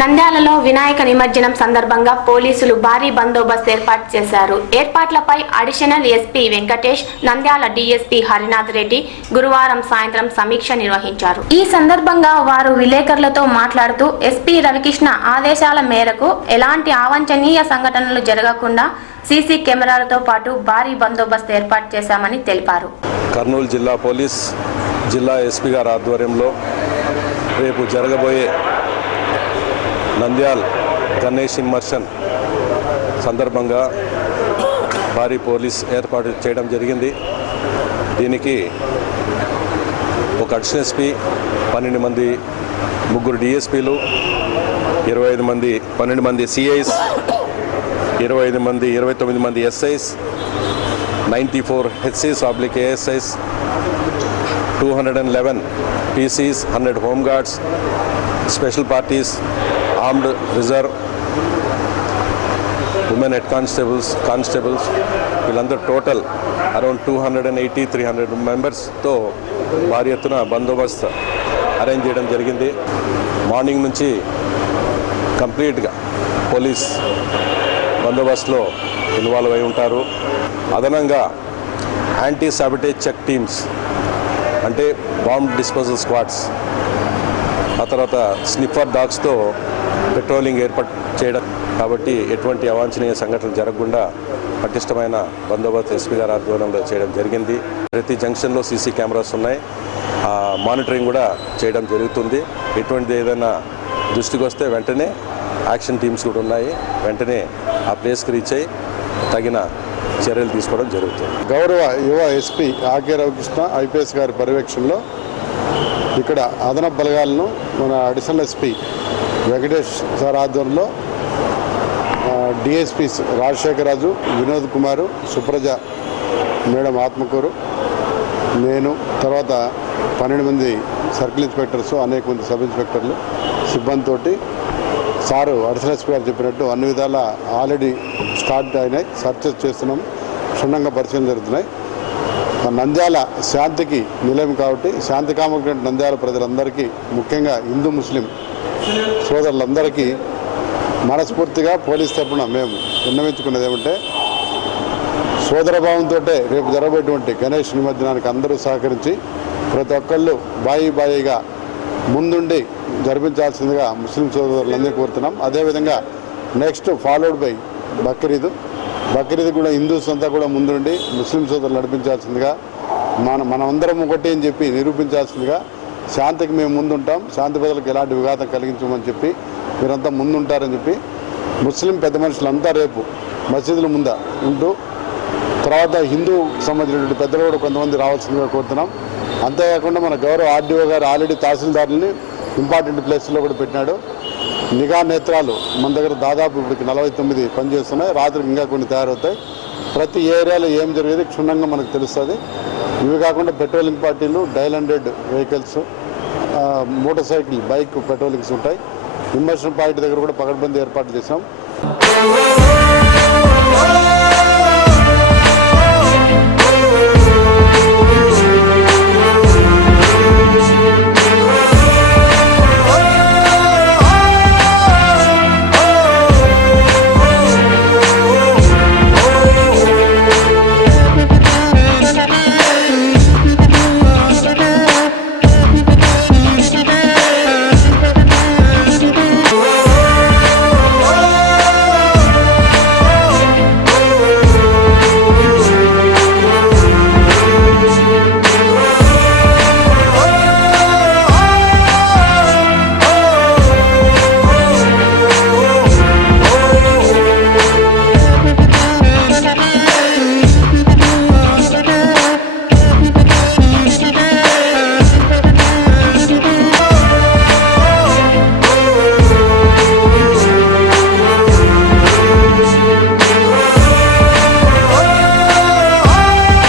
నంద్యాలలో వినాయక నిమజ్జనం సందర్భంగా పోలీసులు భారీ బందోబస్తు ఏర్పాటు చేశారు. ఏర్పాట్లపై additional SP Venkatesh Nandyal DSP Harinath Reddy గురువారం సాయంత్రం సమీక్ష నిర్వహించారు. ఈ సందర్భంగా వారు విలేకరులతో మాట్లాడుతూ ఎస్పీ రవికృష్ణ ఆదేశాల మేరకు ఎలాంటి అవాంఛనీయ సంఘటనలు జరగకుండా సీసీ కెమెరాలతో పాటు భారీ బందోబస్తు ఏర్పాటు చేశామని తెలిపారు. కర్నూలు జిల్లా పోలీస్ జిల్లా ఎస్పీ గారి ఆధ్వర్యంలో రేపు జరగబోయే నంద్యాల్ గణేష్ ఇమ్మర్షన్ సందర్భంగా భారీ పోలీస్ ఏర్పాటు చేయడం జరిగింది. దీనికి ఒక అడిషనల్ ఎస్పీ పన్నెండు మంది ముగ్గురు డిఎస్పీలు ఇరవై ఐదు మంది పన్నెండు మంది సిఐస్ ఇరవై ఐదు మంది ఇరవై తొమ్మిది మంది SIs ninety four HCs oblique ASIs two hundred and eleven PCs hundred home guards special parties armed reserve women head constables constables వీళ్ళందరూ total around two hundred and eighty three hundred మెంబర్స్తో భారీ ఎత్తున బందోబస్తు అరేంజ్ చేయడం జరిగింది. Morning నుంచి కంప్లీట్గా police బందోబస్తులో involve అయి ఉంటారు. అదనంగా యాంటీ సాబిటేజ్ చెక్ టీమ్స్ అంటే బాంబ్ డిస్పోజల్ స్క్వాడ్స్ ఆ తర్వాత స్నిఫర్ డాగ్స్తో పెట్రోలింగ్ ఏర్పాటు చేయడం కాబట్టి ఎటువంటి అవాంఛనీయ సంఘటనలు జరగకుండా పటిష్టమైన బందోబస్తు ఎస్పీ గారి ఆధ్వర్యంలో చేయడం జరిగింది. ప్రతి జంక్షన్లో సీసీ కెమెరాస్ ఉన్నాయి. ఆ మానిటరింగ్ కూడా చేయడం జరుగుతుంది. ఎటువంటిది ఏదైనా దృష్టికి వస్తే వెంటనే యాక్షన్ టీమ్స్ కూడా ఉన్నాయి. వెంటనే ఆ ప్లేస్కి రీచ్ అయ్యి తగిన చర్యలు తీసుకోవడం జరుగుతుంది. గౌరవ యువ ఎస్పీ ఆకే రవికృష్ణ ఐపీఎస్ గారి పర్యవేక్షణలో ఇక్కడ అదనపు బలగాలను మన అడిషనల్ ఎస్పీ వెంకటేష్ సార్ ఆధ్వర్యంలో డిఎస్పీస్ రాజశేఖర్ రాజు వినోద్ కుమారు సుప్రజ మేడం ఆత్మకూరు నేను తర్వాత పన్నెండు మంది సర్కిల్ ఇన్స్పెక్టర్స్ అనేక మంది సబ్ ఇన్స్పెక్టర్లు సిబ్బందితోటి సారు అడిషనల్ గారు చెప్పినట్టు అన్ని విధాల ఆల్రెడీ స్టార్ట్ అయినాయి సర్చెస్ చేస్తున్నాం క్షుణ్ణంగా పరిశీలన జరుగుతున్నాయి. నంద్యాల శాంతికి నిలయం కాబట్టి శాంతి కామటువంటి నంద్యాల ప్రజలందరికీ ముఖ్యంగా హిందూ ముస్లిం సోదరులందరికీ మనస్ఫూర్తిగా పోలీస్ తరఫున మేము విన్నవించుకున్నది ఏమంటే సోదరభావంతో రేపు జరగబోయేటువంటి గణేష్ నిమజ్జనానికి అందరూ సహకరించి ప్రతి ఒక్కళ్ళు బాయి బాయిగా ముందుండి జరిపించాల్సిందిగా ముస్లిం సోదరులందరినీ కోరుతున్నాం. అదేవిధంగా next followed by Bakrid. Bakrid కూడా హిందూస్ అంతా కూడా ముందుండి ముస్లిం సోదరులు నడిపించాల్సిందిగా మన మనమందరం ఒకటి అని చెప్పి నిరూపించాల్సిందిగా శాంతికి మేము ముందుంటాం. శాంతి ప్రజలకు ఎలాంటి విఘాతం కలిగించమని చెప్పి మీరంతా ముందుంటారని చెప్పి ముస్లిం పెద్ద మనుషులంతా రేపు మసీదుల ముంద ఉంటూ తర్వాత హిందూ సంబంధించినటువంటి పెద్దలు కూడా కొంతమంది రావాల్సిందిగా కోరుతున్నాం. అంతేకాకుండా మన గౌరవ ఆర్డీఓ గారు ఆల్రెడీ తహసీల్దారులని ఇంపార్టెంట్ ప్లేస్లో కూడా పెట్టినాడు. నిఘా నేత్రాలు మన దగ్గర దాదాపు ఇప్పటికి నలభై తొమ్మిది పనిచేస్తున్నాయి. రాత్రికి ఇంకా కొన్ని తయారవుతాయి. ప్రతి ఏరియాలో ఏం జరిగేది క్షుణ్ణంగా మనకు తెలుస్తుంది. ఇవి కాకుండా పెట్రోలింగ్ పార్టీలు dial hundred vehicles motor cycle bike patrollings ఉంటాయి. ఇమ్మర్షన్ పాయింట్ దగ్గర కూడా పకడ్బందీ ఏర్పాటు చేసాం